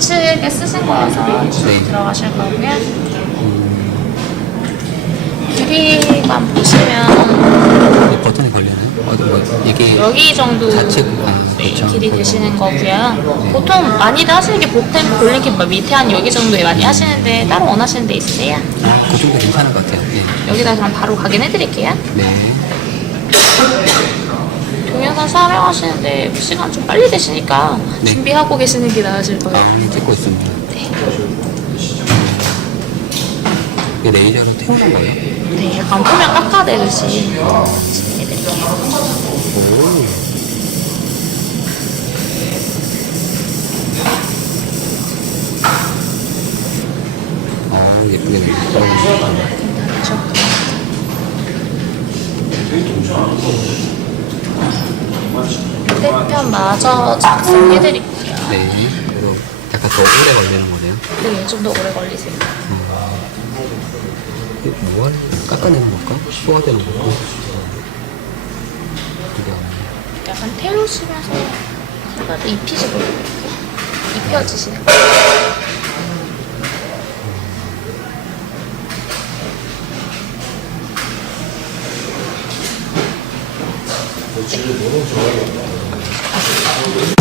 힘들게 쓰신 이쪽으로 네. 들어가실 거고요. 길이만 보시면 이 버튼이 걸리나요? 어디 뭐 이게 여기 정도 좌측 아 네, 그렇죠. 길이 되시는 거고요. 보통 많이들 하시는 게 보템 볼링캡 뭐 밑에 한 여기 정도에 많이 하시는데 따로 원하시는 데 있으세요? 아 그 정도 괜찮은 것 같아요. 예. 여기다 그럼 바로 확인해드릴게요. 네. 동영상 촬영하시는데 시간 좀 빨리 되시니까 네. 준비하고 계시는 게 나으실 거예요. 아 찍고 있습니다. 네. 이게 레이저로 태우는 거예요? 네, 약간 표면 깎아내듯이 진행해드릴게요. 오. 아 예쁘게 네 괜찮으셨 고. 반대편 마저 작성해드릴게요. 네. 그리고 약간 더 오래 걸리는 거네요. 네, 좀 더 오래 걸리세요. 이게 뭐 깎아내는 걸까? 소화 되는 걸까? 이게 약간 태우시면서 하나도 입히지 보여드릴게요. 입혀지시는 거예 요.